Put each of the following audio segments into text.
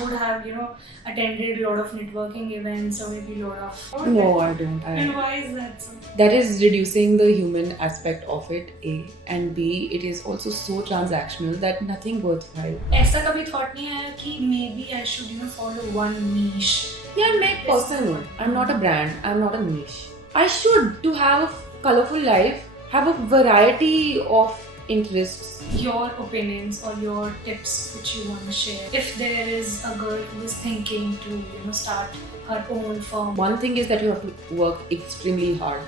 would have, attended a lot of networking events or maybe a lot of... No, I don't. And why is that so? That is reducing the human aspect of it, A. And B, it is also so transactional that nothing worthwhile. ऐसा कभी thought नहीं आया कि maybe I should, follow one niche? Yeah, I'm like person. I'm not a brand. I'm not a niche. I should, to have a colorful life, have a variety of interests. Your opinions or your tips which you want to share. If there is a girl who is thinking to, start her own firm. One thing is that you have to work extremely hard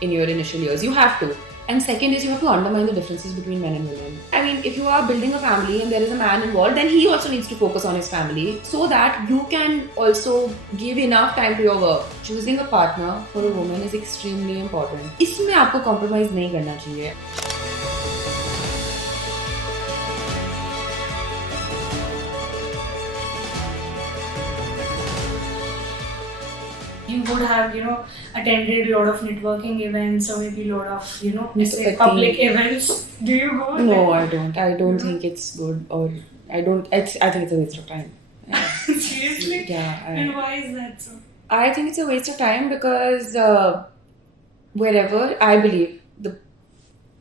in your initial years. You have to. And second is you have to undermine the differences between men and women. I mean, if you are building a family and there is a man involved, then he also needs to focus on his family so that you can also give enough time to your work. Choosing a partner for a woman is extremely important. इसमें आपको compromise नहीं करना चाहिए. You would have, attended a lot of networking events or maybe a lot of, public events. Do you go? No, I don't. I don't think it's good, or I think it's a waste of time. Seriously? Yeah. And why is that so? I think it's a waste of time because wherever I believe the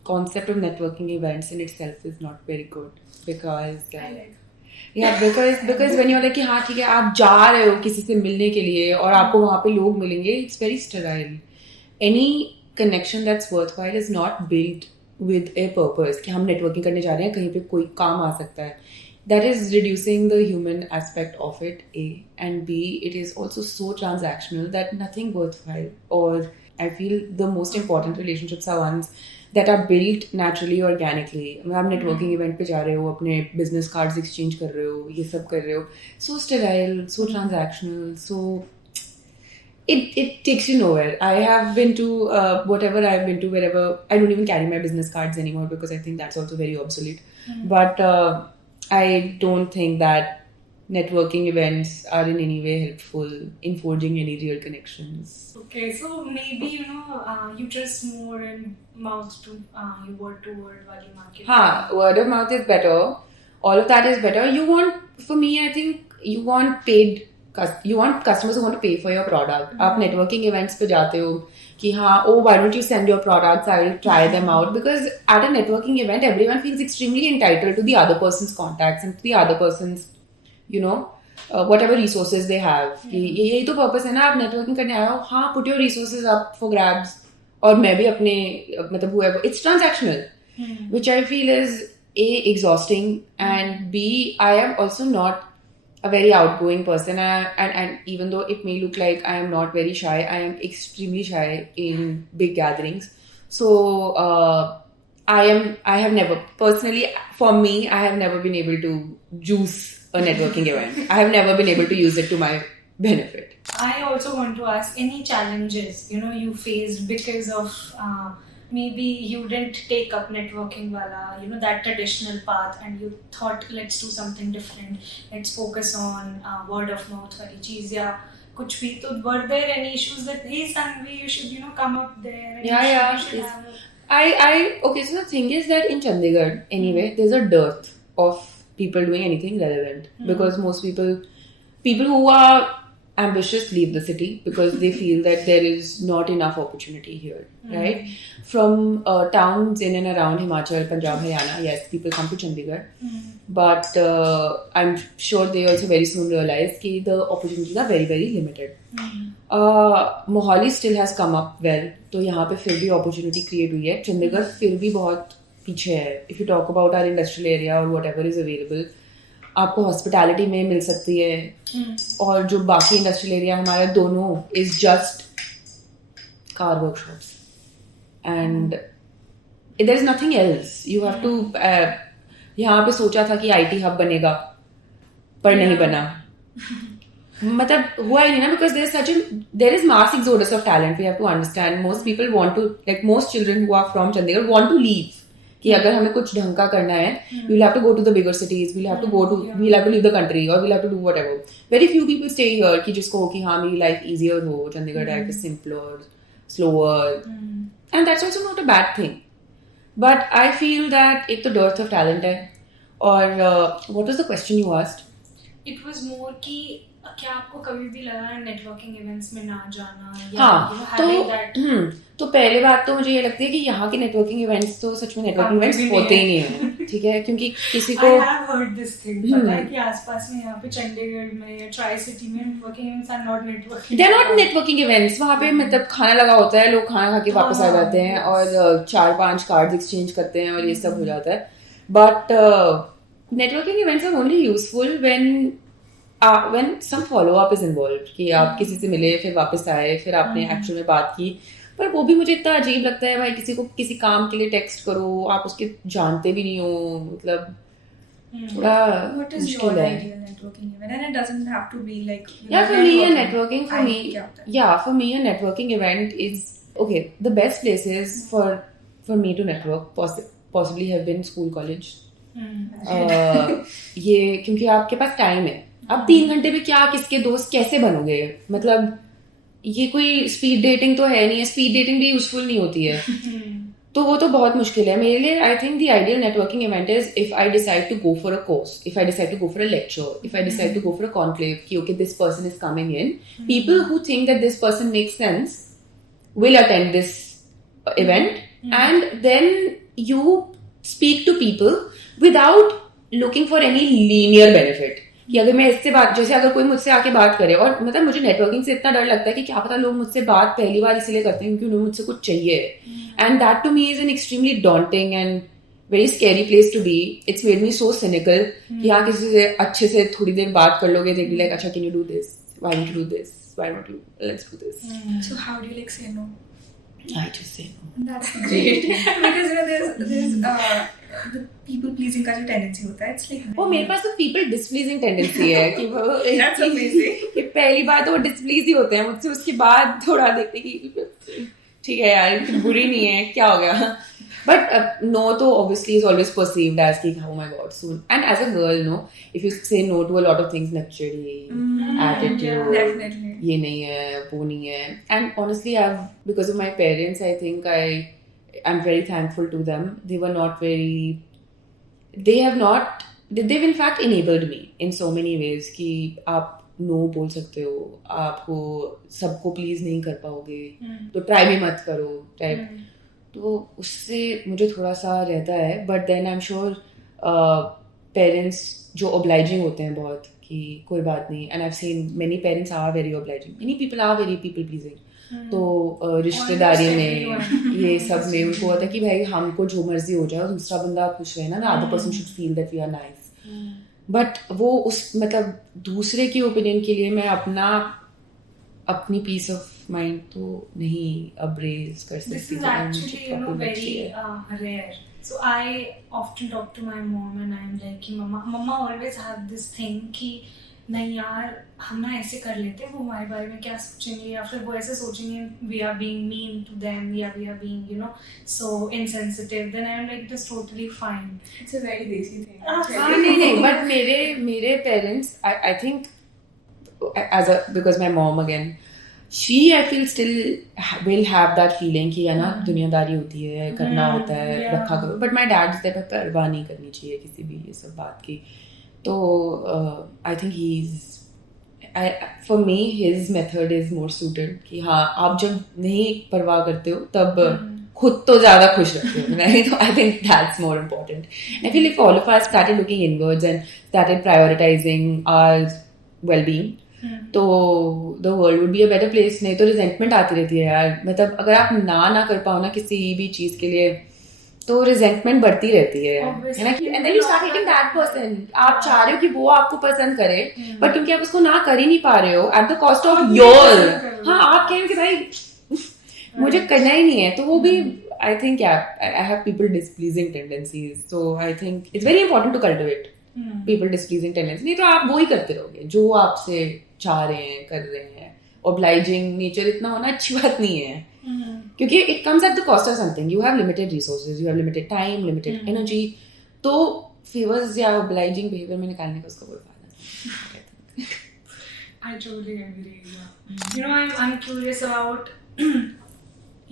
concept of networking events in itself is not very good because because when you're like कि हाँ ठीक है आप जा रहे हो किसी से मिलने के लिए और आपको वहाँ पे लोग मिलेंगे, it's very sterile. Any connection that's worthwhile is not built with a purpose कि हम networking करने जा रहे हैं कहीं पे कोई काम आ सकता है. That is reducing the human aspect of it, A. And B, it is also so transactional that nothing worthwhile. Or I feel the most important relationships are ones that are built naturally, organically. आप networking event पे जा रहे हो, अपने business cards exchange कर रहे हो, ये सब कर रहे हो. So sterile, so transactional, so it takes you nowhere. I have been to whatever I've been to, wherever I don't even carry my business cards anymore because I think that's also very obsolete. But I don't think that networking events are in any way helpful in forging any real connections. Okay, so maybe you trust more in mouth to word wali market. Word of mouth is better. All of that is better. For me, I think you want customers who want to pay for your product. आप networking events पे जाते हो कि why don't you send your products? I will try them out. Because at a networking event, everyone feels extremely entitled to the other person's contacts and to the other person's whatever resources they have. यही तो purpose है ना, आप networking करने आए हो, put your resources up for grabs. और मैं भी अपने whoever. It's transactional, which I feel is A, exhausting, and B, I am also not a very outgoing person, and even though it may look like I am not very shy, I am extremely shy in big gatherings. So I have never, personally, for me, I have never been able to juice a networking event. I have never been able to use it to my benefit. I also want to ask, any challenges you faced because of maybe you didn't take up networking wala, that traditional path, and you thought let's do something different, let's focus on word of mouth wali cheez ya kuch bhi. So were there any issues that hey Sanvi, you should come up there and you should have okay, so the thing is that in Chandigarh anyway there's a dearth of people doing anything relevant because most people who are ambitious leave the city because they feel that there is not enough opportunity here, right? From towns in and around Himachal, Punjab, Haryana, yes, people come to Chandigarh, but I'm sure they also very soon realize that the opportunities are very, very limited. Mohali still has come up well, तो यहाँ पे फिर भी opportunity create हुई है. Chandigarh फिर भी बहुत पीछे है. If you talk about our industrial area or whatever is available, आपको हॉस्पिटैलिटी में मिल सकती है और जो बाकी इंडस्ट्रियल एरिया हमारा दोनों is just car workshops and there is nothing else. You have to यहाँ पे सोचा था कि आईटी हब बनेगा पर नहीं बना. मतलब हुआ ही नहीं ना because there is mass exodus of talent. We have to understand most people want to like most children who are from Chandigarh want to leave कि अगर हमें कुछ ढंग का करना है we'll have to go to the bigger cities, we'll have to leave the country or we'll have to do whatever. Very few people stay here कि जिसको हो कि हाँ मेरी life easier हो, Chandigarh life is simpler, slower, and that's also not a bad thing. But I feel that एक तो dearth of talent है और what was the question you asked? It was more कि क्या आपको कभी भी लगा नेटवर्किंग इवेंट्स में ना जाना या हाँ, तो पहले बात तो मुझे ये लगती है कि यहाँ के नेटवर्किंग इवेंट्स तो सच में नेटवर्किंग इवेंट्स होते ही नहीं है, ठीक है, क्योंकि किसी को I have heard this thing, पता है कि आसपास में यहाँ पे चंडीगढ़ में या ट्राई सिटी में networking events are not networking, they are not networking events. वहाँ पे मतलब खाना लगा होता है, लोग खाना खा के वापस आ जाते हैं और 4-5 कार्ड्स एक्सचेंज करते हैं और ये सब हो जाता है. But networking events are only useful when some follow up is involved, कि आप किसी से मिले फिर वापस आए फिर आपने एक्चुअल में बात की. पर वो भी मुझे इतना अजीब लगता है भाई, किसी को किसी काम के लिए टेक्स्ट करो, आप उसके जानते भी नहीं हो, मतलब थोड़ा मुश्किल है. And it doesn't have to be like for me a networking event is okay. The best places for me to network possibly have been school, college. ये क्योंकि आपके पास टाइम है, अब 3 घंटे में क्या किसके दोस्त कैसे बनोगे, मतलब ये कोई स्पीड डेटिंग तो है नहीं है, स्पीड डेटिंग भी यूजफुल नहीं होती है. तो वो तो बहुत मुश्किल है मेरे लिए. I think the ideal networking event is if I decide to go for a course, if I decide to go for a lecture, if I decide to go for a conclave कि okay this person is coming in, people who think that this person makes sense will attend this event, and then you speak to people without looking for any linear benefit. कि अगर मैं इससे बात, जैसे अगर कोई मुझसे आके बात करे, और मतलब मुझे नेटवर्किंग से इतना डर लगता है कि क्या पता लोग मुझसे बात पहली बार इसलिए करते हैं क्योंकि उन्हें मुझसे कुछ चाहिए, and that to me is an extremely daunting and very scary place to be. It's made me so cynical कि हाँ किसी से अच्छे से थोड़ी देर बात कर लोगे, दे बी लाइक अच्छा can you do this, why don't you do this, why don't you let's do this. So how do you like say no? I just say no. That's great. Because you know there's the people pleasing का जो tendency होता है, it's like वो मेरे पास तो people displeasing tendency है कि वो that's amazing. कि पहली बार तो वो displease ही होते हैं मुझसे, उसके बाद थोड़ा देखते कि ठीक है यार इतनी बुरी नहीं है, क्या हो गया. But no to obviously is always perceived as like, oh my god, soon. And as a girl, no, if you say no to a lot of things, naturally, attitude, definitely, ये नहीं है, वो नहीं है. And honestly, because of my parents, I think I'm very thankful to them. They've in fact enabled me in so many ways कि आप no बोल सकते हो, आपको सबको प्लीज नहीं कर पाओगे तो ट्राई भी मत करो टाइप. तो उससे मुझे थोड़ा सा रहता है. But then I am sure parents जो ओब्लाइजिंग होते हैं बहुत कि कोई बात नहीं, and I have seen many parents are very obliging, many people are very people pleasing. तो रिश्तेदारी में ये सब में उनको होता है कि भाई हमको जो मर्जी हो जाए, दूसरा बंदा खुश रहे ना, the other person should feel that we are nice. But वो उस मतलब दूसरे की ओपिनियन के लिए मैं अपनी पीस ऑफ माइंड तो नहीं अब्रेज कर सकती. This is actually very rare. So I often talk to my mom and I'm like कि mama always have this thing कि नहीं यार हम ना ऐसे कर लेते, वो हमारे बारे में क्या सोचेंगे, या फिर वो ऐसे सोचेंगे we are being mean to them, या we are being so insensitive. Then I'm like it is totally fine. It's a very desi thing. नहीं but मेरे parents I think because my mom again, she I feel still will have that feeling कि है ना दुनियादारी होती है, करना होता है, रखा करो. बट माई डैड से परवाह नहीं करनी चाहिए किसी भी ये सब बात की. तो I think for me his method is more suited कि हाँ आप जब नहीं परवाह करते हो तब खुद तो ज्यादा खुश रखते हो, right? So I think that's more important. I feel if all of us started looking inwards and started prioritizing our well-being, तो the world would be a better place. नहीं तो रिजेंटमेंट आती रहती है यार, मतलब अगर आप ना कर पाओ ना किसी भी चीज के लिए तो रिजेंटमेंट बढ़ती रहती है ना. And then you start hating that person. आप चाह रहे हो कि वो आपको पसंद करे, बट क्योंकि आप उसको ना कर ही नहीं पा रहे हो at the cost of your, हाँ आप कह रहे हो कि भाई मुझे करना ही नहीं है, तो वो भी I think I have people displeasing tendencies. So I think it's very important to cultivate people displeasing tendency. नहीं तो आप वो ही करते रहोगे जो आपसे चाह रहे हैं, कर रहे हैं. ऑब्लाइजिंग नेचर इतना होना अच्छी बात नहीं है, क्योंकि it comes at the cost of something. You have limited resources, you have limited time, limited energy. तो फेवर्स या ऑब्लाइजिंग बिहेवियर में निकालने का उसका कोई फायदा नहीं. I totally agree. I'm curious about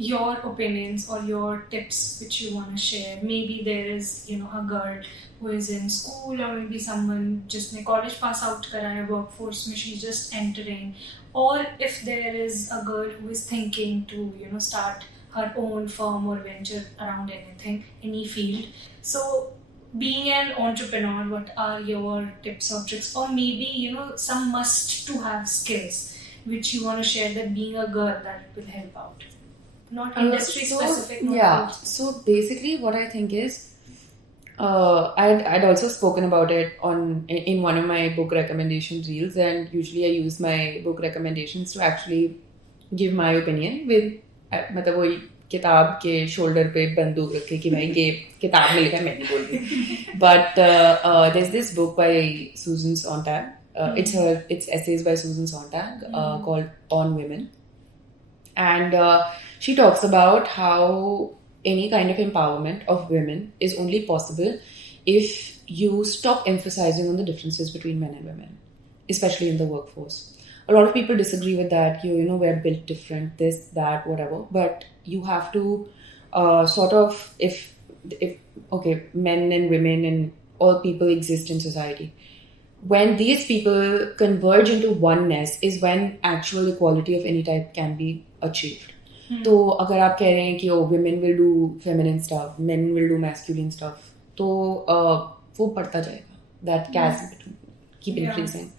your opinions or your tips which you want to share. Maybe there is, a girl who is in school, or maybe someone just college pass out kara hai, workforce mein she's just entering, or if there is a girl who is thinking to start her own firm or venture around anything, any field. So being an entrepreneur, what are your tips or tricks, or maybe some must to have skills which you want to share, that being a girl that will help out, not industry specific. So basically what I think is, I'd also spoken about it in one of my book recommendation reels, and usually I use my book recommendations to actually give my opinion with मतलब वही किताब के shoulder पे बंदूक रखे कि भाई ये किताब में लिखा है, मैं नहीं बोल रही. But there's this book by Susan Sontag. It's essays by Susan Sontag called On Women, and she talks about how any kind of empowerment of women is only possible if you stop emphasizing on the differences between men and women, especially in the workforce. A lot of people disagree with that. We're built different, this, that, whatever. But you have to sort of, if okay, men and women and all people exist in society. When these people converge into oneness is when actual equality of any type can be achieved. तो अगर आप कह रहे हैं कि women will do feminine stuff, men will do masculine stuff, तो वो बढ़ता जाएगा. That chasm keep increasing.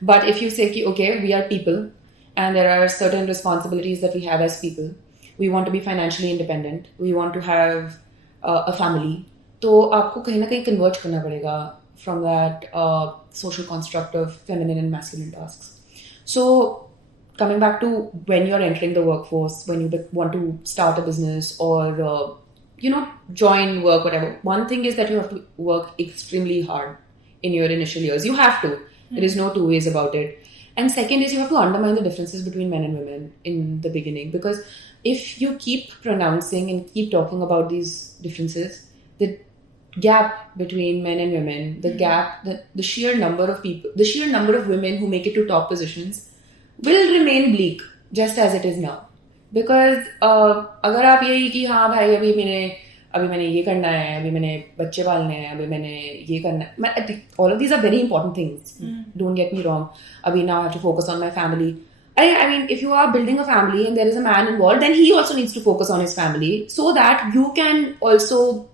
But if you say कि okay, we are people and there are certain responsibilities that we have as people. We want to be financially independent. We want to have a family. तो आपको कहीं ना कहीं converge करना पड़ेगा from that social construct of feminine and masculine tasks. So coming back to when you're entering the workforce, when you want to start a business or join work, whatever, one thing is that you have to work extremely hard in your initial years. You have to. There is no two ways about it. And second is you have to undermine the differences between men and women in the beginning, because if you keep pronouncing and keep talking about these differences, the gap between men and women, the sheer number of people, the sheer number of women who make it to top positions will remain bleak, just as it is now. Because अगर आप यही कि हाँ भाई अभी मैंने ये करना है, अभी मैंने बच्चे पालने हैं, अभी मैंने ये करना है, all of these are very important things. Don't get me wrong. अभी now I have to focus on my family. I mean, if you are building a family and there is a man involved, then he also needs to focus on his family so that you can also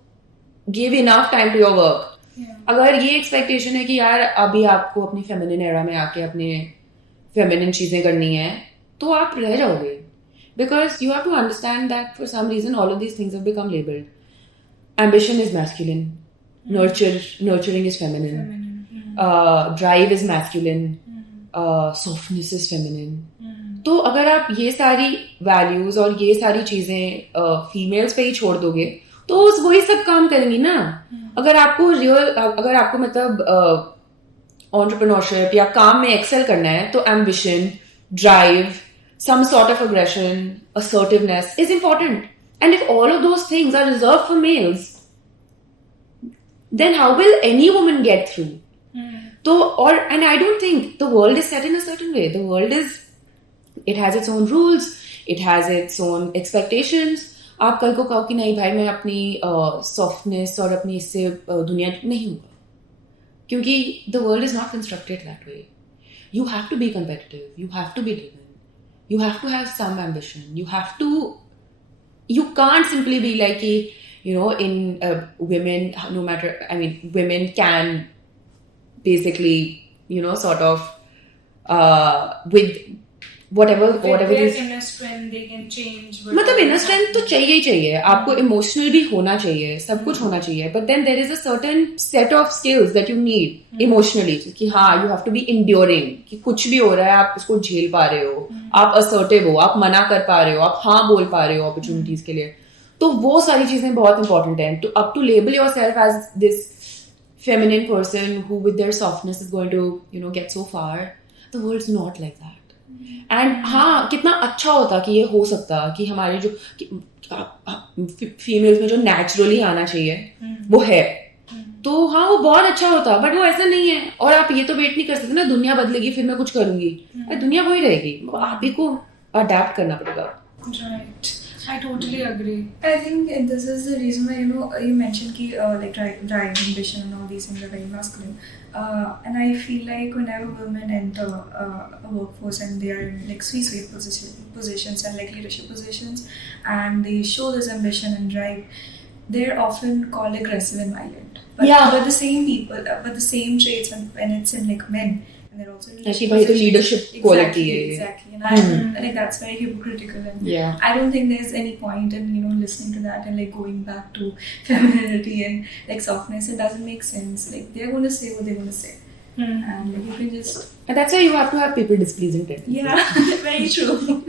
give enough time to your work. अगर ये expectation है कि यार अभी आपको अपनी feminine era में आके अपने feminine चीजें करनी है, तो आप रह जाओगे. Because you have to understand that for some reason all of these things have become labeled. Ambition is masculine, nurturing is feminine, drive is masculine, softness is feminine. तो अगर आप ये सारी values और ये सारी चीजें females पे ही छोड़ दोगे, तो वही सब काम करेंगी ना. अगर आपको मतलब entrepreneurship या काम में excel करना है, तो ambition, drive, some sort of aggression, assertiveness is important. And if all of those things are reserved for males, then how will any woman get through? And I don't think the world is set in a certain way. The world it has its own rules, it has its own expectations. आप कल को कहो कि नहीं भाई मैं अपनी softness और अपनी इससे दुनिया नहीं होगा, क्योंकि the world is not constructed that way. You have to be competitive, you have to be driven, you have to have some ambition, you can't simply be like, in women, no matter, I mean, women can basically, sort of, with whatever their inner strength, they can change. मतलब inner strength तो चाहिए ही चाहिए, आपको emotional भी होना चाहिए, सब कुछ होना चाहिए. But then there is a certain set of skills that you need emotionally, कि हाँ, you have to be enduring, कि कुछ भी हो रहा है आप उसको झेल पा रहे हो, आप assertive हो, आप मना कर पा रहे हो, आप हाँ बोल पा रहे हो opportunities के लिए. तो वो सारी चीजें बहुत important हैं. To label yourself as this feminine person who with their softness is going to, get so far, the world's not like that. And हाँ, कितना अच्छा होता कि ये हो सकता कि हमारे जो फीमेल्स में जो नेचुरली आना चाहिए वो है, तो हाँ वो बहुत अच्छा होता. बट वो ऐसा नहीं है. और आप ये तो वेट नहीं कर सकते ना दुनिया बदलेगी फिर मैं कुछ करूंगी. दुनिया वही रहेगी, आप ही को अडेप्ट करना पड़ेगा. Right. I totally agree. I think this is the reason why you mentioned ki like drive, ambition, and all these things are very masculine. And I feel like whenever women enter a workforce and they are in like sweet positions and like leadership positions, and they show this ambition and drive, they're often called aggressive and violent. But the same people, but the same traits when it's in like men. And they're also the leadership quality. Exactly. And I like that's very hypocritical. And I don't think there's any point in listening to that and like going back to femininity and like softness. It doesn't make sense. Like they're going to say what they're going to say. And like you can just. And that's why you have to have people displeasing tendencies. Yeah, very true.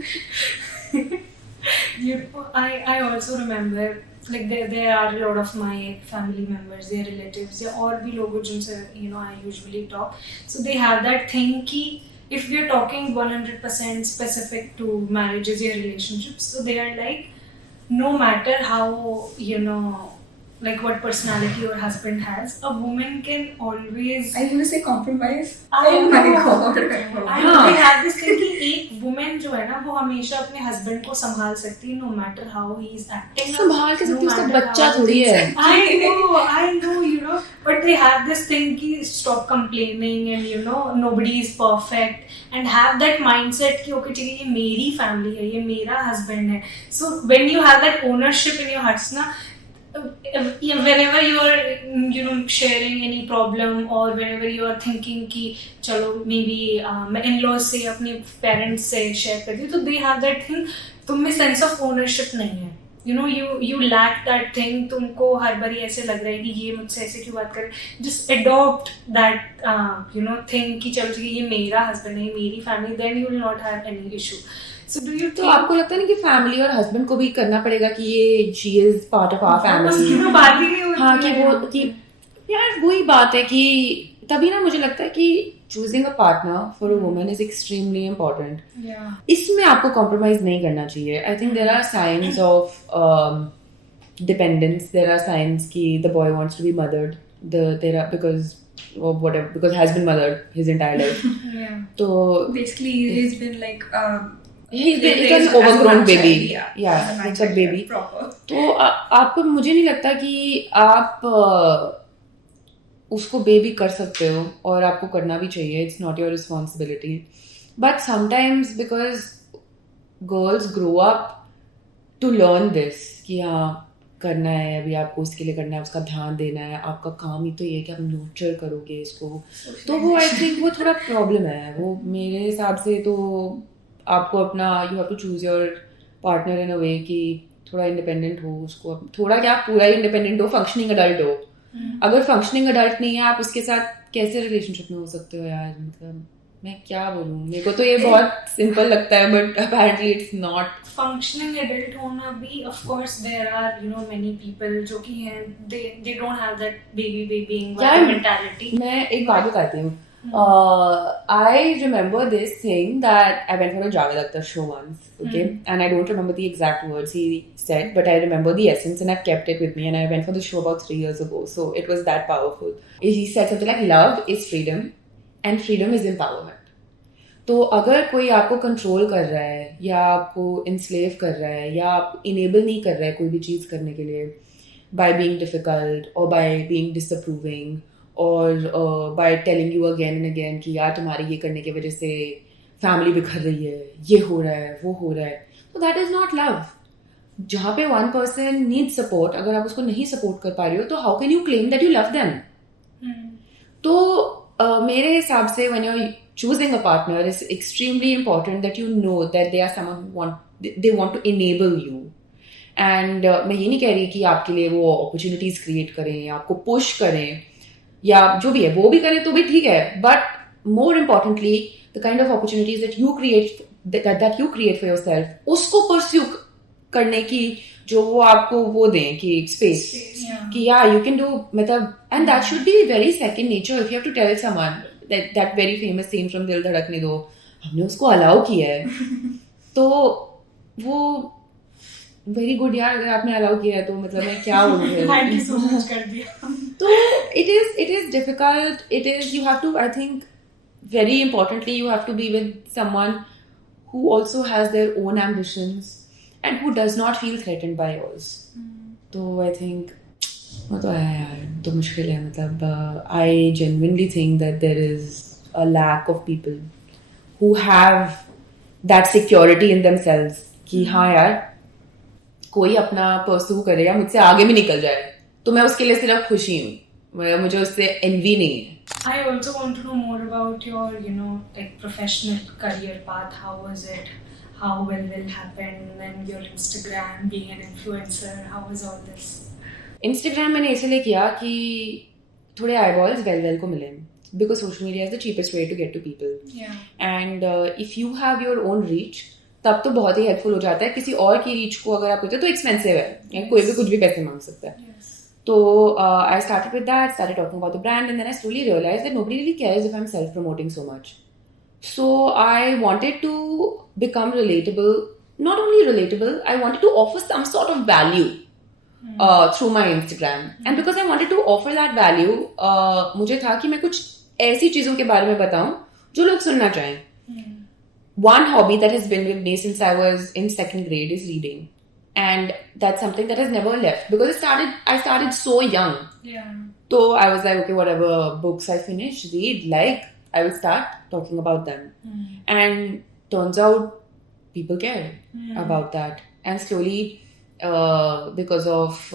I also remember. Like there are a lot of my family members, their relatives, और भी लोगों जिनसे I usually talk. So they have that thing कि if we are talking 100% specific to marriages or relationships, so they are like, no matter how like what personality your husband has, a woman can always. I want to say compromise. Oh my god! I know they have this thing कि एक woman जो है ना वो हमेशा अपने husband को संभाल सकती है, no matter how he is acting. संभाल के सकती है, उसका बच्चा थोड़ी है. I know, but they have this thing कि stop complaining and nobody is perfect and have that mindset कि okay ठीक है ये मेरी family है, ये मेरा husband है. So when you have that ownership in your hearts ना. Whenever you are sharing any problem or whenever you are thinking कि चलो maybe मैं in-laws से अपने parents से share करती हूँ, तो they have that thing, तुम में sense of ownership नहीं है. You lack that thing. तुमको हर बारी ऐसे लग रहा है कि ये मुझसे ऐसे क्यों बात करे. Just adopt that thing कि चलो ठीक है ये मेरा husband है, मेरी family, then you will not have any issue. So do you think? तो आपको लगता है ना कि फैमिली और हस्बैंड को भी करना पड़ेगा कि ये she is part of our family. बात ही नहीं होती. हाँ कि वो कि यार वही बात है कि तभी ना मुझे लगता है कि choosing a partner for a woman is extremely important. Yeah. इसमें आपको compromise नहीं करना चाहिए. I think there are signs of dependence. There are signs कि the boy wants to be mothered. Because has been mothered his entire life. Yeah. So basically he's been like. He's an overgrown baby. Yeah, it's a baby. Proper. तो आपको मुझे नहीं लगता कि आप उसको baby कर सकते हो और आपको करना भी चाहिए. It's not your responsibility. But sometimes because girls grow up to learn this कि हाँ करना है अभी आपको उसके लिए करना है, उसका ध्यान देना है, आपका काम ही तो ये है कि आप नर्चर करोगे इसको. तो वो आई थिंक वो थोड़ा प्रॉब्लम है. वो मेरे हिसाब से तो आपको अपना you have to choose your partner in a way कि थोड़ा इंडिपेंडेंट हो. उसको थोड़ा क्या पूरा इंडिपेंडेंट हो, फंक्शनिंग अडल्ट हो. अगर फंक्शनिंग अडल्ट नहीं है आप उसके साथ कैसे रिलेशनशिप में हो सकते हो यार. मतलब मैं क्या बोलूँ, मेरे को तो ये बहुत सिंपल लगता है but apparently it's not. Functioning adult होना भी of course there are many people जो कि हैं they don't have that baby mentality. मैं एक बात बताती हूँ. I remember this thing that I went for a Javed Akhtar show once, okay, and I don't remember the exact words he said, but I remember the essence and I've kept it with me. And I went for the show about 3 years ago, so it was that powerful. He said something like, "Love is freedom, and freedom is empowerment." तो अगर कोई आपको control कर रहा है या आपको enslave कर रहा है या आप इनेबल नहीं कर रहा है कोई भी चीज़ करने के लिए by being difficult or by being disapproving और by telling you again and again कि यार तुम्हारे ये करने की वजह से फैमिली बिखर रही है, ये हो रहा है, वो हो रहा है, तो दैट इज नॉट लव. जहाँ पे वन पर्सन नीड सपोर्ट, अगर आप उसको नहीं सपोर्ट कर पा रहे हो तो how can you claim that you love them. तो मेरे हिसाब से when you are choosing a partner is extremely important that you know that they are someone they want to enable you. And मैं ये नहीं कह रही कि आपके लिए वो opportunities create करें, आपको push करें या जो भी है वो भी करें तो भी ठीक है. But more importantly, the kind of opportunities that you create for yourself, उसको pursue करने की जो वो आपको वो दें कि space कि yeah you can do मतलब, and that should be very second nature. If you have to tell someone that very famous scene from दिल धड़कने दो, हमने उसको अलाउ किया है तो वो वेरी गुड यार. अगर आपने अलाउ किया है तो मतलब मैं क्या बोलूँ. थैंक यू सो मच कर दिया. तो it is difficult. It is, you have to, I think very importantly, you have to be with someone who also has their own ambitions and who does not feel threatened by yours. तो I think वो तो है यार, तो मुश्किल है. मतलब I genuinely think that there is a lack of people who have that security in themselves कि हाँ यार कोई अपना pursue करे या मुझसे आगे भी निकल जाए तो मैं उसके लिए सिर्फ खुशी हूँ, मुझे उससे envy नहीं है. I also want to know more about your, like professional career path. How was it? How well happened? And your Instagram, being an influencer, how was all this? Instagram मैंने इसलिए किया कि थोड़े eyeballs well को मिले, because social media is the cheapest way to get to people. Yeah. And if you have your own reach, तब तो बहुत ही helpful हो जाता है. किसी और की reach को अगर आप करते हो तो expensive है, yes. कोई भी कुछ भी पैसे मांग सकता है. Yes. So I started with that, started talking about the brand, and then I slowly realized that nobody really cares if I'm self-promoting so much. So I wanted to become relatable. Not only relatable, I wanted to offer some sort of value through my Instagram. And because I wanted to offer that value, मुझे था कि मैं कुछ ऐसी चीजों के बारे में बताऊं जो लोग सुनना चाहें. One hobby that has been with me since I was in 2nd grade is reading. And that's something that has never left because I started so young. Yeah. So I was like, okay, whatever books I finish, read, I will start talking about them. And turns out people care about that. And slowly, because of,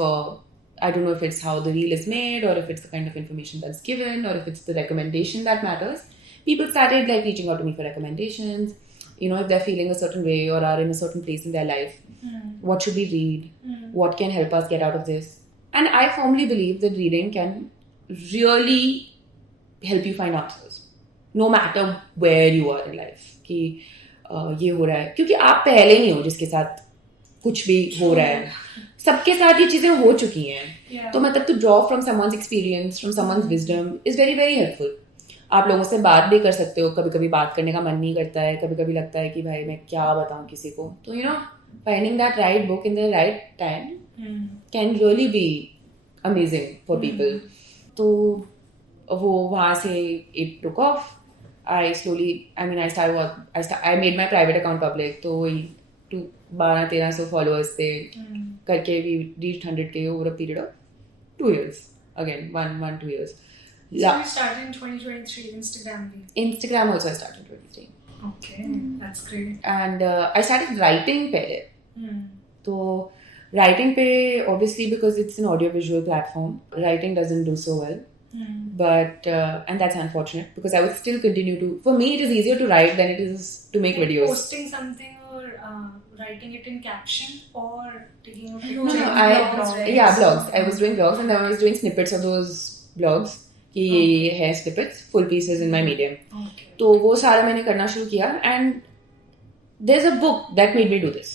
I don't know if it's how the reel is made or if it's the kind of information that's given or if it's the recommendation that matters, people started reaching out to me for recommendations. If they're feeling a certain way or are in a certain place in their life, what should we read? What can help us get out of this? And I firmly believe that reading can really help you find answers, no matter where you are in life. कि ये हो रहा है क्योंकि आप पहले नहीं हो जिसके साथ कुछ भी हो रहा है, सबके साथ ये चीजें हो चुकी हैं. तो मतलब to draw from someone's experience, from someone's wisdom is very very helpful. आप लोगों से बात भी कर सकते हो, कभी कभी बात करने का मन नहीं करता है, कभी कभी लगता है कि भाई मैं क्या बताऊं किसी को. तो finding that right book in the right time can really be amazing for people. तो वो वहाँ से it took off. I made my private account public. तो वही 1200-1300 followers थे करके we reached 100K over a period of 2 years. Again, 2 years. So you started in 2023 Instagram also I started in 2023. Okay, that's great. And I started writing pehle. So writing pe, obviously because it's an audio-visual platform, writing doesn't do so well. But and that's unfortunate because I would still continue to. For me, it is easier to write than it is to make videos. Posting something or writing it in caption or taking a picture. Blogs. I was doing blogs and then I was doing snippets of those blogs. कि ये है snippets, full pieces in my medium. तो वो सारा मैंने करना शुरू किया and there's a book that made me do this.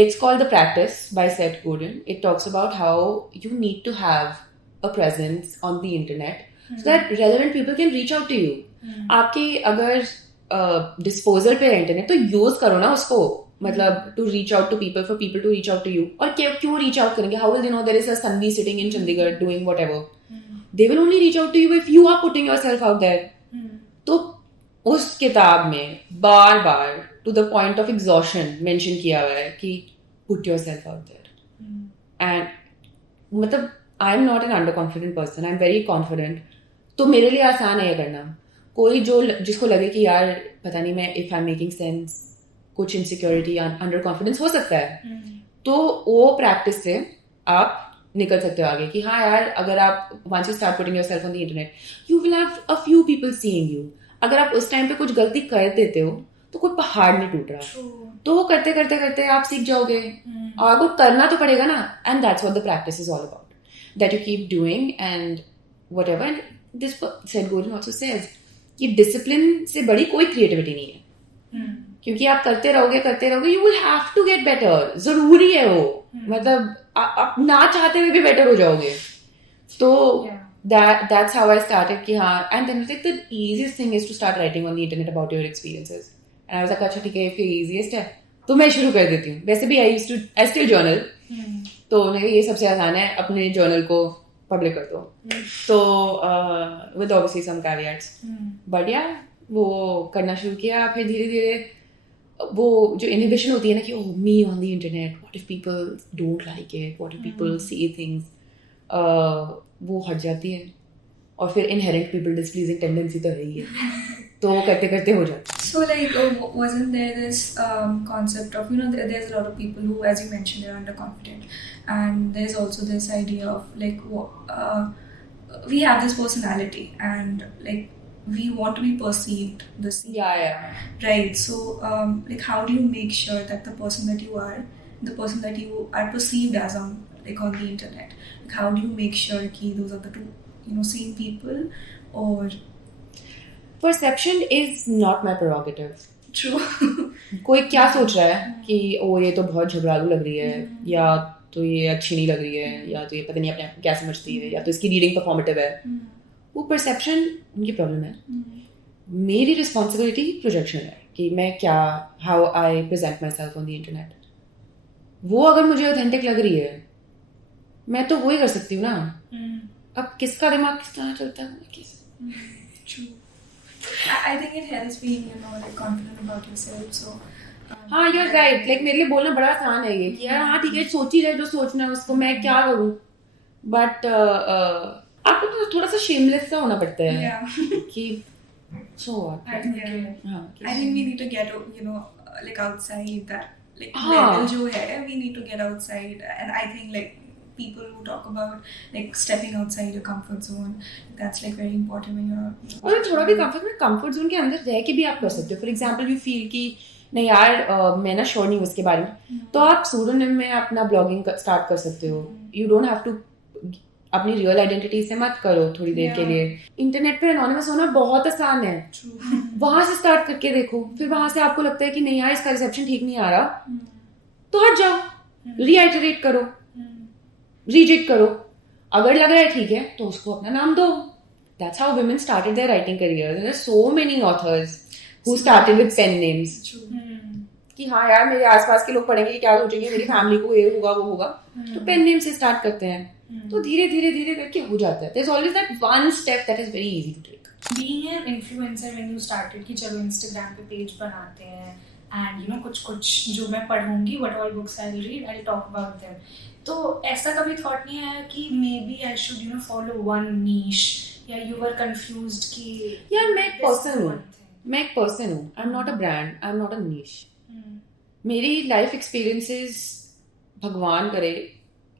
It's called The Practice by Seth Godin. It talks about how you need to have a presence on the internet so that relevant people can reach out to you. आपके अगर disposal पे है internet तो use करो ना उसको, मतलब to reach out to people, for people to reach out to you. और क्यों reach out करेंगे? How will they know there is a Sanvi sitting in Chandigarh doing whatever? They will only reach out to you if you are putting yourself out there. तो उस किताब में बार to the point of exhaustion mention किया हुआ है कि put yourself out there. And मतलब I am not an underconfident person. I am very confident. तो मेरे लिए आसान है ये करना. कोई जिसको लगे कि यार पता नहीं मैं if I'm making sense, कुछ insecurity या underconfidence हो सकता है. तो वो practice से आप निकल सकते हो आगे कि हाँ यार अगर आप once you start putting yourself on the internet, you will have a few people seeing you. अगर आप उस टाइम पे कुछ गलती कर देते हो तो कोई पहाड़ नहीं टूट रहा. तो वो करते करते करते आप सीख जाओगे और आपको करना तो पड़ेगा ना. And that's what the practice is all about. That you keep doing and whatever. And this Seth Godin also says कि discipline से बड़ी कोई creativity नहीं है. क्योंकि आप करते रहोगे you will have to get better. जरूरी है वो. मतलब आप ना चाहते हुए भी बेटर हो जाओगे. तो that's how I started कि हाँ. And then like the easiest thing is to start writing on the internet about your experiences. And I was like अच्छा ठीक है, if ये easiest है तो मैं शुरू कर देती हूँ. वैसे भी I still journal. तो ये सबसे आसान है, अपने journal को public कर दो. तो with obviously some caveats. But yeah, वो करना शुरू किया. फिर धीरे धीरे वो जो इनहिबिशन होती है ना कि oh me on the internet, what if people don't like it, what if people say things, वो हट जाती है. और फिर इनहेरेंट पीपल डिस्प्लीजिंग टेंडेंसी तो है ही है, तो वो करते करते हो जाता है. So like, wasn't there this concept of, there's a lot of people who, as you mentioned, they're underconfident, and there's also this idea of like, we have this personality, and like we want to be perceived the same. Yeah. Right. So like, how do you make sure that the person that you are, the person that you are perceived as on the internet, like how do you make sure कि those are the two, same people, or Perception is not my prerogative. true. कोई क्या सोच रहा है कि ओ ये तो बहुत झगड़ालू लग रही है, या तो ये अच्छी नहीं लग रही है, या तो ये पता नहीं अपने आप को क्या समझती है, या तो इसकी रीडिंग परफॉर्मेटिव है. वो परसेप्शन उनकी प्रॉब्लम है. मेरी रिस्पॉन्सिबिलिटी प्रोजेक्शन है कि मैं क्या, how I present my self on the internet. वो अगर मुझे ऑथेंटिक लग रही है, मैं तो वो ही कर सकती हूँ ना. अब किसका दिमाग किस तरह चलता है. True. I think it helps being, like confident about yourself. So. हाँ, you're right. Like मेरे लिए बोलना बड़ा आसान है ये कि यार हाँ ठीक है, सोच ही रहे जो सोचना है उसको, मैं क्या करूँ. बट आपको तो थोड़ा सा shameless सा होना पड़ता है. Yeah. कि so what? I think we need to get, like outside that like level जो है, we need to get outside, and I think like people who talk about like stepping outside your comfort zone, that's like very important when you're. और थोड़ा भी comfort zone के अंदर रह के भी आप कर सकते हो. For example, you feel कि नहीं यार मैं ना श्योर नहीं हूँ उसके बारे में, तो आप pseudonym में अपना ब्लॉगिंग स्टार्ट कर सकते हो. You don't have to अपनी रियल आइडेंटिटी से मत करो थोड़ी देर के लिए. इंटरनेट पे एनोनिमस होना बहुत आसान है. वहां से स्टार्ट करके देखो, फिर वहां से आपको लगता है कि नहीं यार इसका रिसेप्शन ठीक नहीं आ रहा, तो हट जाओ, रीआइटरेट करो, रिजेक्ट करो. अगर लग रहा है ठीक है तो उसको अपना नाम दो. That's how women started their writing careers. There are so many authors who started with pen names. कि हाँ यार मेरे आसपास के लोग पढ़ेंगे कि क्या सोचेंगे, मेरी फैमिली को ये होगा वो होगा, तो पेन नेम से स्टार्ट करते हैं. तो धीरे धीरे करके हो जाता है. There's always that one step that is very easy to take. Being an influencer when you started कि चलो Instagram पे पेज बनाते हैं and कुछ जो मैं पढ़ूंगी, what all books I'll read, I'll talk about them. तो ऐसा कभी थॉट नहीं आया कि maybe I should follow one niche, या you were confused कि यार मैं एक पर्सन हूँ. I'm not a brand, I'm not a niche. मेरी लाइफ एक्सपीरियंसेस भगवान करे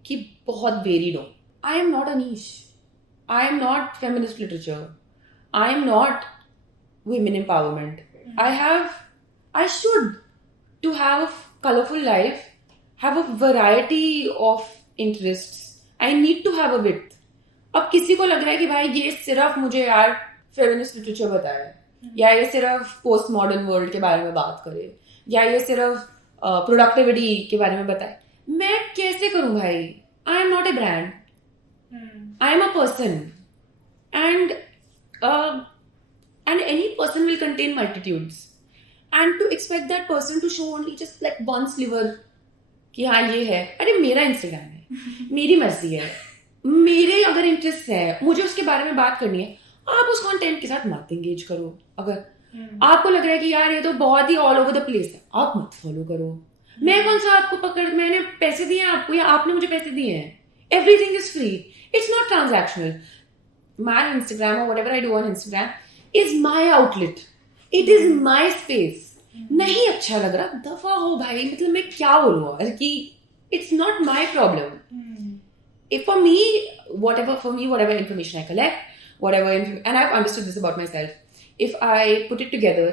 कि बहुत वेरिड हो. I am not a niche. I am not feminist literature. I am not women empowerment. I should, to have a colorful life, have a variety of interests. I need to have a width. अब किसी को लग रहा है कि भाई ये सिर्फ मुझे यार फेमिनिस्ट लिटरेचर बताए, या ये सिर्फ पोस्ट मॉडर्न वर्ल्ड के बारे में बात करे, या ये सिर्फ प्रोडक्टिविटी के बारे में बताए. मैं कैसे करूं भाई? I am not a brand, I am a person, and any person will contain multitudes, and to expect that person to show only just like one sliver कि हाँ ये है. अरे मेरा इंस्टाग्राम है, मेरी मर्जी है, मेरे अगर इंटरेस्ट है, मुझे उसके बारे में बात करनी है, आप उस कंटेंट के साथ मत एंगेज करो. अगर आपको लग रहा है कि यार ये तो बहुत ही ऑल ओवर द प्लेस है, आप मत फॉलो करो. मैं कौन सा आपको मैंने पैसे दिए हैं आपको, या आपने मुझे पैसे दिए हैं? Everything is free. It's not transactional. My Instagram और whatever I do on Instagram is my outlet. It is my space. नहीं अच्छा लग रहा, दफा हो भाई. मतलब मैं क्या बोलूँ और कि it's not my problem. If for me, whatever information I collect, and I've understood this about myself. If I put it together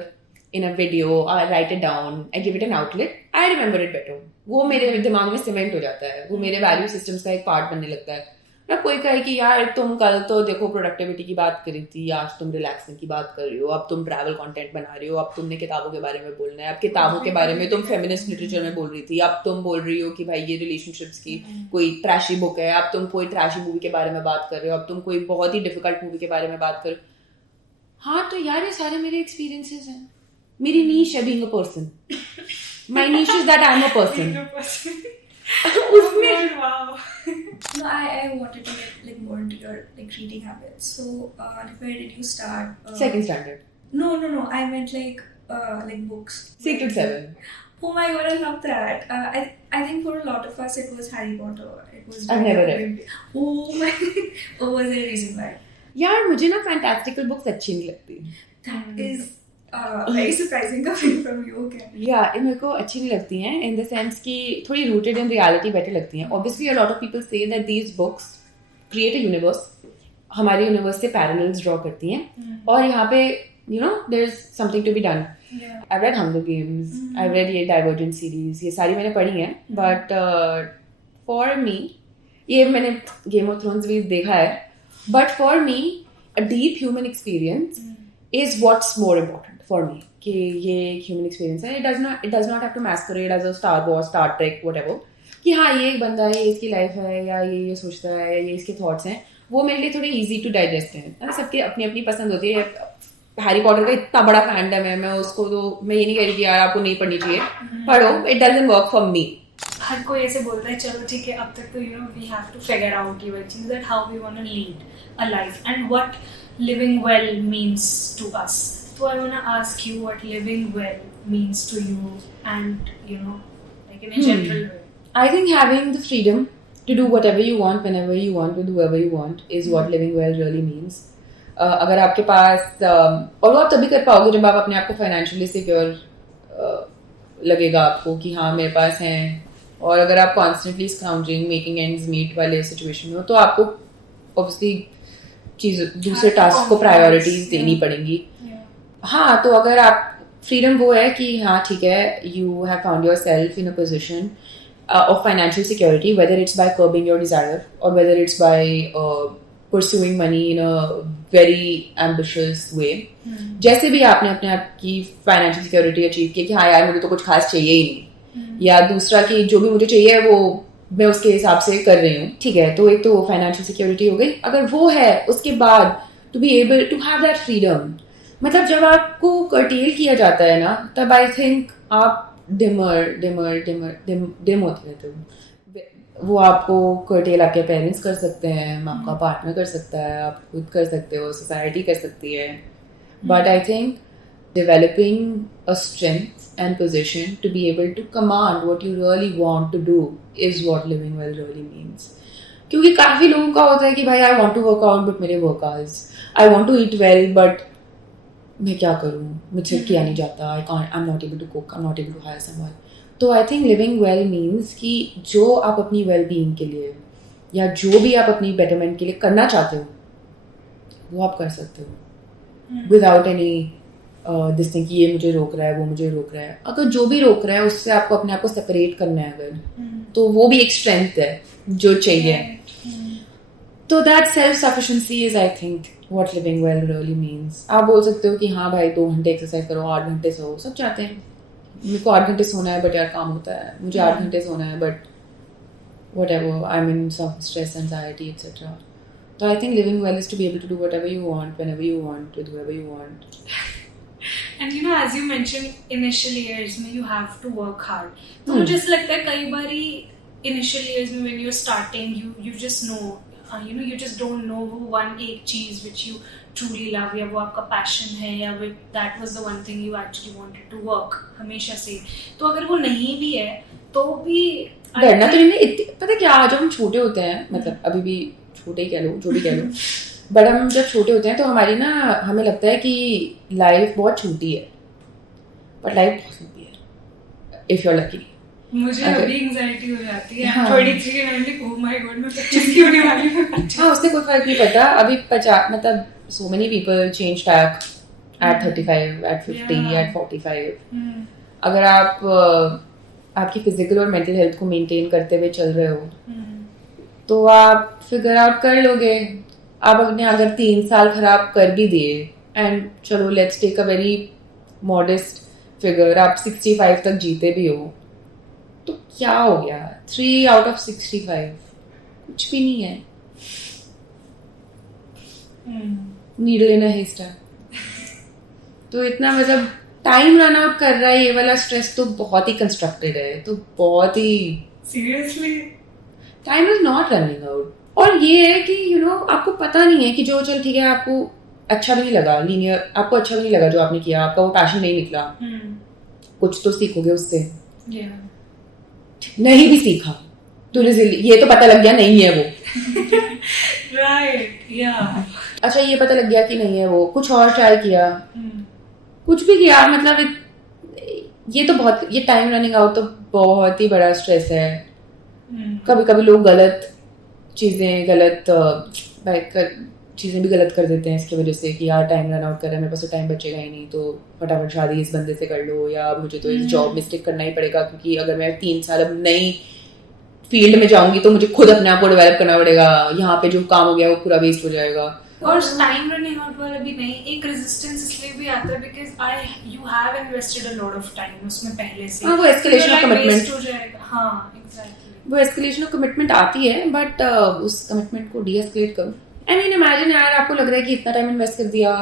in a video, I write it down, I give it an outlet, I remember it better. वो मेरे दिमाग में cement हो जाता है, वो मेरे value systems का एक पार्ट बनने लगता है. ना कोई कहे कि यार तुम कल तो देखो प्रोडक्टिविटी की बात करी थी, आज तुम रिलैक्सिंग की बात कर रही हो, अब तुम ट्रैवल कंटेंट बना रही हो, अब तुमने किताबों के बारे में बोलना है, अब किताबों के बारे में तुम फेमिनिस्ट लिटरेचर में बोल रही थी, अब तुम बोल रही हो कि भाई ये रिलेशनशिप्स की कोई ट्रैशी बुक है, अब तुम कोई ट्रैशी मूवी के बारे में बात कर रहे हो, अब तुम कोई बहुत ही डिफिकल्ट मूवी के बारे में बात कर रहे हो. हाँ तो यार ये सारे मेरे एक्सपीरियंसेस हैं. मेरी नीश है being a person. My niche is that I am a person. Wow. No, I wanted to get like more into your like reading habits. So, where did you start? Second standard. No. I meant like like books. Secret Seven. Oh my god, I love that. I think for a lot of us it was Harry Potter. It was. I've never read. Oh my. What was the reason why? यार मुझे ना fantastical books अच्छी नहीं लगती. That is very surprising coming from you. Okay. Yeah, मेरे को अच्छी नहीं लगती हैं in the sense कि थोड़ी rooted in reality better लगती हैं. Obviously, a lot of people say that these books create a universe. हमारे universe से parallels draw करती हैं. और यहाँ पे you know there's something to be done. Yeah. I've read Hunger Games. I've read ये Divergent series. ये सारी मैंने पढ़ी हैं. But for me, ये मैंने Game of Thrones भी देखा है. But for me, a deep human experience is what's more important for me. कि ये एक human experience है. It does not have to masquerade as a Star Wars, Star Trek, whatever. कि हाँ ये एक बंदा है, ये इसकी life है, या ये सोचता है, या ये इसके thoughts हैं. वो मेरे लिए थोड़ी easy to digest हैं. सबकी अपनी अपनी पसंद होती है. हैरी पॉटर का इतना बड़ा फैंडम है, मैं उसको तो मैं ये नहीं कह रही कि यार आपको नहीं पढ़नी चाहिए. पढ़ो. It doesn't work for me. हर कोई ऐसे बोलता है चलो ठीक है अब तक तो we have to figure out ये चीज़ that how we want to lead a life and what living well means to us. So I want to ask you what living well means to you and like in a general way. I think having the freedom to do whatever you want whenever you want with whoever you want is what living well really means. अगर आपके पास और वो आप तभी कर पाओगे जब आप अपने आप को फाइनेंशियली सिक्योर लगेगा आपको कि हाँ मेरे पास हैं. और अगर आप कॉन्स्टेंटली स्काउंजिंग मेकिंग एंड्स मीट वाले सिचुएशन में हो तो आपको ऑब्वियसली चीज दूसरे टास्क को प्रायोरिटीज देनी पड़ेंगी. हाँ तो अगर आप फ्रीडम वो है कि हाँ ठीक है you have found yourself in a position of financial security whether it's by curbing your desire और whether it's by pursuing money in a very ambitious way. जैसे भी आपने अपने आप की फाइनेंशियल सिक्योरिटी अचीव की कि हाँ यार मुझे तो कुछ खास चाहिए ही नहीं, या दूसरा कि जो भी मुझे चाहिए वो मैं उसके हिसाब से कर रही हूँ, ठीक है. तो एक तो फाइनेंशियल सिक्योरिटी हो गई. अगर वो है उसके बाद to be able to have that freedom, मतलब जब आपको कर्टेल किया जाता है ना तब आई थिंक आप डिम होते रहते हो. वो आपको कर्टेल आपके पेरेंट्स कर सकते हैं, आपका पार्टनर कर सकता है, आप खुद कर सकते हो, सोसाइटी कर सकती है. But I think developing a strength and position to be able to command what you really want to do is what living well really means. क्योंकि काफ़ी लोगों का होता है कि भाई I want to work out but मेरे work hours, I want to eat well but मैं क्या करूँ, मुझसे किया नहीं जाता, I am not able to cook, I am not able to hire someone. तो I think living well means कि जो आप अपनी वेल बीइंग के लिए या जो भी आप अपनी बेटरमेंट के लिए करना चाहते हो वो आप कर सकते हो विदाउट एनी दिस थिंग कि ये मुझे रोक रहा है वो मुझे रोक रहा है. अगर जो भी रोक रहा है उससे आपको अपने आप को सेपरेट करना है अगर, तो वो भी एक स्ट्रेंथ है जो चाहिए. तो that self sufficiency is I think what living well really means. आप बोल सकते हो कि हाँ भाई 2 घंटे एक्सरसाइज करो, 8 घंटे सो, सब चाहते हैं मेरे को 8 घंटे सोना है बट यार काम होता है, मुझे 8 घंटे सोना है but whatever, I'm in some stress, anxiety, etc. So I think living well is to be able to do whatever you want, whenever you want, with whoever you want. And as you mentioned initial years में you have to work hard. तो मुझे ऐसा लगता है कई बारी initial years में when you're starting you just know you just don't know वो one एक चीज which you truly love या वो आपका passion है या that was the one thing you actually wanted to work हमेशा से. तो अगर वो नहीं भी है तो भी डरना तो नहीं. पता क्या जब हम छोटे होते हैं, मतलब अभी भी छोटे ही कह लो जो भी कह लो, बट हम जब छोटे होते हैं तो हमारी ना हमें लगता है कि लाइफ बहुत छोटी है, बट लाइफ बहुत लंबी है इफ यू आर लकी. मुझे अभी एंजाइटी हो जाती है 23 के टाइम पे. ओह माय गॉड मैं 25 की होने वाली हूं. हाँ उससे कोई फर्क नहीं पड़ता. अभी 50 मतलब so many people change tack at 35, at 50, at 45. अगर आप आपकी फिजिकल और मेंटल हेल्थ को मेंटेन करते हुए चल रहे हो तो आप फिगर आउट कर लोगे. आप अपने अगर 3 साल खराब कर भी दिए एंड चलो let's take a very modest figure, आप 65 तक जीते भी हो तो क्या हो गया, 3 out of 65 कुछ भी नहीं है. Needle in a haystack. तो इतना मतलब टाइम रन आउट कर रहा है, ये वाला स्ट्रेस तो बहुत ही कंस्ट्रक्टेड है, तो बहुत ही seriously time is not running out. और ये है कि आपको पता नहीं है कि जो चल ठीक है आपको अच्छा भी नहीं लगा, लीनियर आपको अच्छा भी नहीं लगा जो आपने किया, आपका वो पैशन नहीं निकला, कुछ तो सीखोगे उससे। नहीं भी सीखा तूने, ये तो पता लग गया नहीं है वो राइट, या अच्छा ये पता लग गया कि नहीं है वो, कुछ और ट्राई किया, कुछ भी किया, मतलब ये तो बहुत, ये टाइम रनिंग आउट तो बहुत ही बड़ा स्ट्रेस है। कभी कभी लोग गलत चीजें भी गलत कर देते हैं इसकी वजह से कि यार टाइम रन आउट कर रहा है, मेरे पास तो टाइम बचेगा ही नहीं, तो फटाफट शादी इस बंदे से कर लो, या मुझे तो इस जॉब में स्टिक करना ही पड़ेगा क्योंकि अगर मैं 3 साल अब नई फील्ड में जाऊंगी तो मुझे खुद अपने आप को डेवलप करना पड़ेगा, यहाँ पे जो काम हो गया वो पूरा वेस्ट हो जाएगा। और टाइम रनिंग आउट वाला भी नहीं, एक रेजिस्टेंस इसलिए भी आता है because you have invested a lot of time उसमें पहले से। वो एस्केलेशन ऑफ कमिटमेंट हो जाएगा। हाँ एग्जैक्टली, वो एस्केलेशन ऑफ कमिटमेंट आती है, बट उस कमिटमेंट को डीएस्केलेट करो। आई मीन इमेजिन यार, आपको लग रहा है कि इतना टाइम इन्वेस्ट कर दिया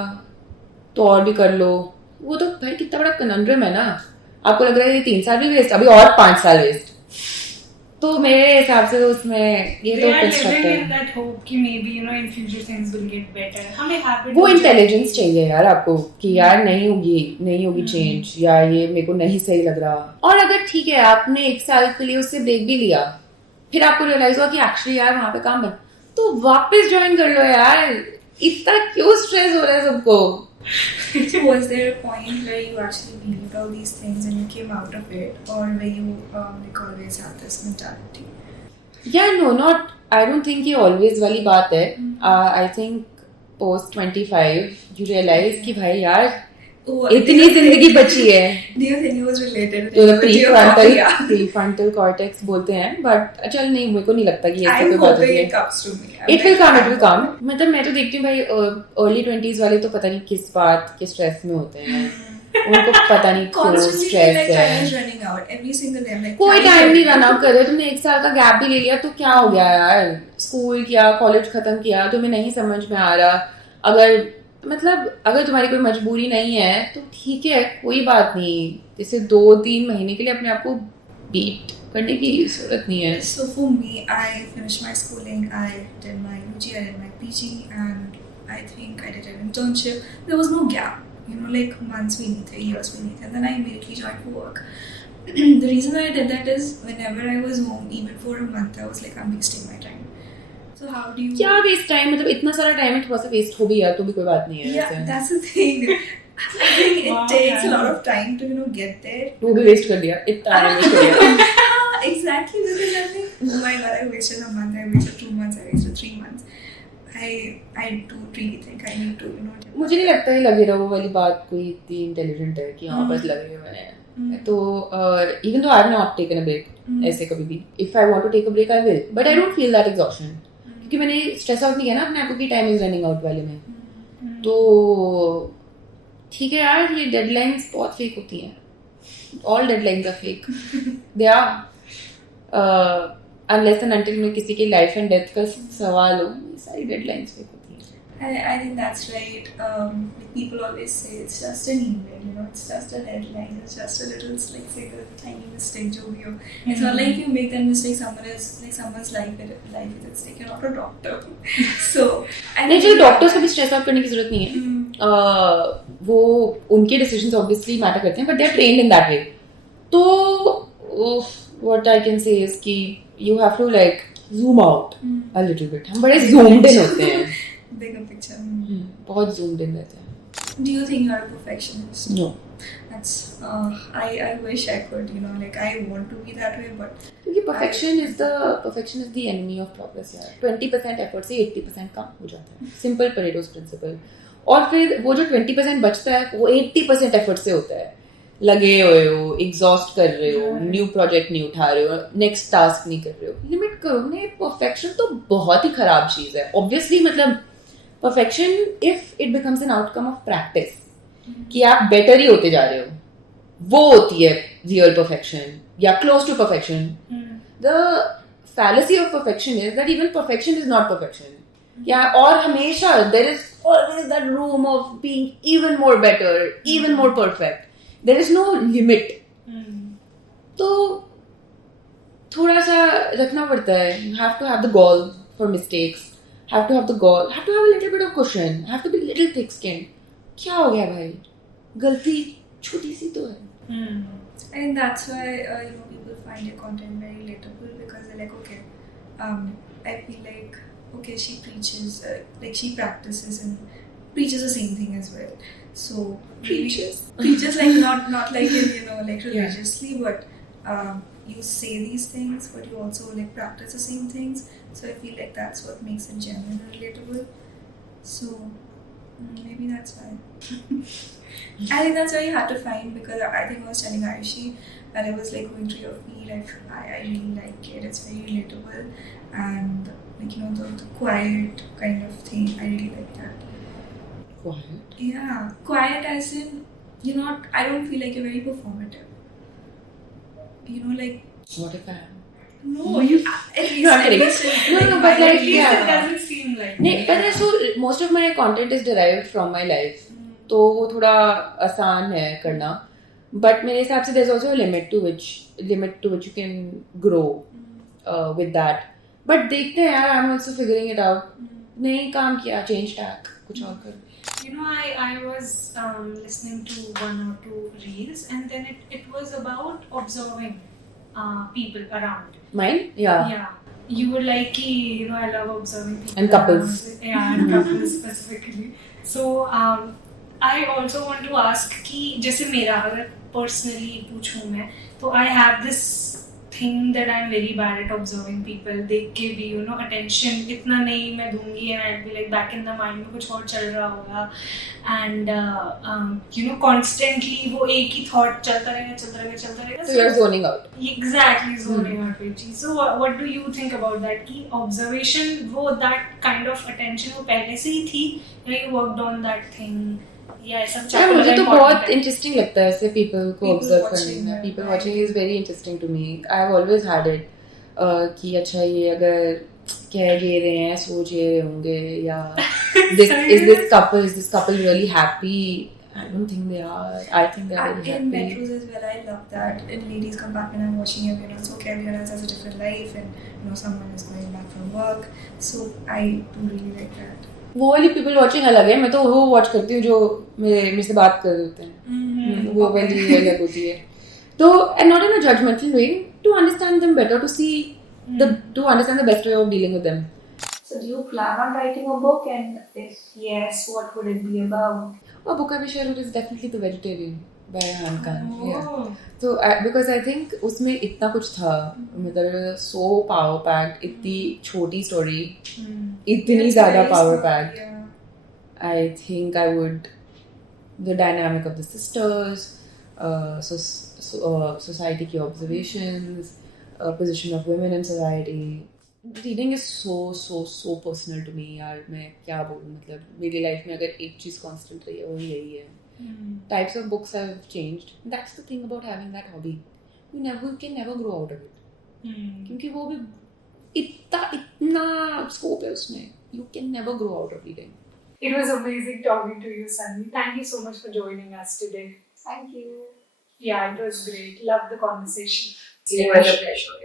तो और भी कर लो, वो तो भाई कितना बड़ा कनंड्रम है ना। आपको लग रहा है ये 3 साल भी वेस्ट, अभी और 5 साल वेस्ट, तो मेरे हिसाब से तो उसमें ये तो कंस्ट्रक्ट है वो इंटेलिजेंस चाहिए यार आपको कि यार नहीं होगी चेंज, या ये मेरे को नहीं सही लग रहा। और अगर ठीक है आपने 1 साल के लिए उससे ब्रेक भी लिया, फिर आपको रियलाइज हुआ कि एक्चुअली यार वहां पे काम बन, तो वापस ज्वाइन कर लो यार, इतना क्यों स्ट्रेस हो रहा है सबको। So was there a point where you actually believed all these things and you came out of it, or were you like always had this mentality? Yeah, no, not, I don't think ये always वाली बात है। I think post 25 you realize कि भाई यार इतनी जिंदगी बची है। Do you think it was related तो prefrontal cortex बोलते हैं, but चल नहीं, मेरे को नहीं लगता कि ऐसी कोई बात होती है। It will come। मतलब मैं तो देखती हूँ भाई early 20s वाले तो पता नहीं किस बात के स्ट्रेस में होते हैं, उनको पता नहीं क्यों स्ट्रेस है। कोई टाइम नहीं रन आउट कर रहे, तुमने 1 साल का गैप भी ले लिया तो क्या हो गया यार, स्कूल किया, कॉलेज खत्म किया, तुम्हें नहीं समझ में आ रहा, अगर तुम्हारी कोई मजबूरी नहीं है तो ठीक है, कोई बात नहीं, जैसे 2-3 महीने के लिए अपने आप को बीट करने की जरूरत नहीं है। So for me, I finished my schooling, I did my UG, I did my PG, and I think I did an internship. There was no gap, like months we need, years we need, and then I immediately joined for work. The reason I did that is whenever I was home, even for a month, I was like, I'm wasting my time. So how do you? क्या waste time, मतलब इतना सारा time है, थोड़ा सा waste हो भी यार तो भी कोई बात नहीं है। Yeah, that's the thing. I think it takes a lot of time to get there. वो भी वेस्ट कर दिया, इतना वेस्ट कर दिया। Exactly, because I think, oh my god, I wasted a month, I wasted 2 months, I wasted 3 months. I do really think I need to, मुझे नहीं लगता है लगे रहो वाली बात कोई इतनी इंटेलिजेंट है कि हाँ बस लगे हुए हैं। तो even though I have not taken a break, ऐसे कभी भी, if I want to take a break I will, but I don't feel that exhaustion, क्योंकि मैंने स्ट्रेस आउट नहीं किया ना अपने आप को कि टाइम इज रनिंग आउट वाले में। तो ठीक है यार, ये डेडलाइंस बहुत फेक होती हैं, all deadlines are fake, they are unless and until में किसी की लाइफ एंड डेथ का सवाल हो, सारी डेडलाइंस फेक होती हैं। I think that's right. People always say it's just an email, it's just a deadline, it's just a little single tiny mistake जो भी हो। It's not like you make that mistake, someone's life is at stake. You're not a doctor. So नहीं, जो doctors को भी stress out करने की जरूरत नहीं है। वो उनके डिसीजंस ऑब्वियसली मैटर करते हैं, but they are trained in that way. तो what I can say is कि you have to like zoom out a little bit. हम बड़े zoomed in होते हैं, bigger picture. बहुत zoomed in रहते हैं। Do you think you're a perfectionist? No. That's I wish I could, like I want to be that way, but क्योंकि perfection is the enemy of progress यार। 20% effort से 80% काम हो जाता है, simple Pareto's principle। और फिर वो जो 20% बचता है वो 80% effort से होता है, लगे हुए हो, एग्जॉस्ट कर रहे हो, न्यू प्रोजेक्ट नहीं उठा रहे हो, नेक्स्ट टास्क नहीं कर रहे हो, लिमिट करो। नहीं, परफेक्शन तो बहुत ही खराब चीज है ऑब्वियसली। मतलब perfection if it becomes an outcome of practice, कि आप बेटर ही होते जा रहे हो, वो होती है रियल परफेक्शन या close to perfection. The fallacy of perfection is that even perfection is not perfection. या और हमेशा there is always that room of being even more better, even more perfect, there is no limit. तो थोड़ा सा रखना पड़ता है, you have to have the goal for mistakes, have to have the gall, have to have a little bit of cushion, have to be little thick skinned. क्या हो गया भाई? गलती छोटी सी तो है. I think that's why people find your content very relatable because they're like, okay, I feel like okay, she preaches, like she practices and preaches the same thing as well. So preaches like not like in, like religiously, but you say these things, but you also like practice the same things. So I feel like that's what makes it genuine and relatable. So maybe that's why. I think that's very hard to find because I think I was telling Aishi that I was like going through your feed. I really like it. It's very relatable and like the quiet kind of thing. I really like that. Quiet? Yeah, quiet as in I don't feel like you're very performative. Like What if I am? no, you. At least I'm kidding. No, but like, yeah. It doesn't seem like. नहीं, but so most of my content is derived from my life. तो वो थोड़ा आसान है करना. But मेरे हिसाब से there's also a limit to which you can grow with that. But देखते हैं यार, I'm also figuring it out. नहीं काम किया, change tack, कुछ और कर. I was listening to one or two reels, and then it was about observing people around. Mine? Yeah. Yeah. You were like, I love observing people. And couples. Around. Yeah, and couples specifically. So, I also want to ask कि जैसे मेरा अगर personally पूछूं मैं तो I have this thing that I'm very bad at observing people. देख के भी attention इतना नहीं मैं दूंगी and I'll be like back in the mind में कुछ और चल रहा होगा and constantly वो एक ही thought चलता रहेगा. So you're zoning out. Exactly, zoning out with चीज. So what do you think about that कि observation वो that kind of attention वो पहले से ही थी या you worked on that thing? Yeah, मुझे तो बहुत इंटरेस्टिंग लगता है ऐसे people को observe करने में. People watching is very interesting to me. I have always had it कि अच्छा ये अगर कह ये रहे हैं सोच ये रहे होंगे या this couple really happy? I don't think they are. I think they're very happy. In metros as well, I love that. In ladies come back when I'm watching it's okay, everyone else has a different life and someone is going back from work. So I do really like that. वो वाली people watching अलग है. मैं तो वो watch करती हूँ जो मेरे से बात कर रहे होते हैं. वो वाली अलग होती है. तो and not in a judgmental way, to understand them better, to understand the best way of dealing with them. So do you plan on writing a book, and if yes, what would it be about? A book I wish I wrote is definitely The Vegetarian by Ayan Khan. Yeah. So because I think उसमें इतना कुछ था, मतलब so power packed, इतनी छोटी story, इतनी ज़्यादा power packed. I think I would, the dynamic of the sisters, society की observations, position of women in society. Reading is so personal to me. यार मैं क्या बोलूँ, मतलब मेरी life में अगर एक चीज़ constant रही है वो यही है. Types of books have changed. That's the thing about having that hobby. You can never grow out of it. क्योंकि वो भी इतना scope है उसमें. You can never grow out of reading. It was amazing talking to you, Sunny. Thank you so much for joining us today. Thank you. Yeah, it was great. Loved the conversation. It was a pleasure.